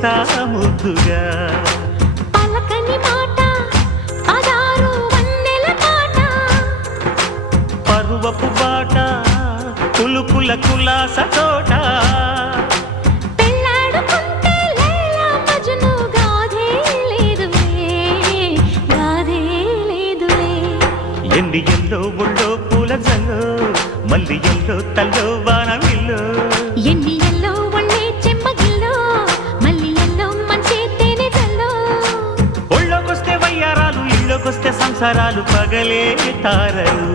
చేస్తా ముద్దుగా పలకని మాట పదారు వన్నెల పాట పరువపు బాట కులుకుల కులాస తోట పెళ్ళాడుకుంటే లైలా మజ్ను గాథే లేదులే ఎండి ఎల్లో ఒళ్ళో పూల జల్లో మల్లి ఎల్లో తల్లో వానవిల్లో ఎన్ని ఎల్లో ఒళ్ళే చెమ్మగిల్లో మల్లి ఎల్లో మంచి తేనె జల్లో ఒళ్ళోకొస్తే వయ్యారాలు ఇళ్ళోకొస్తే సంసారాలు పగలే తారలు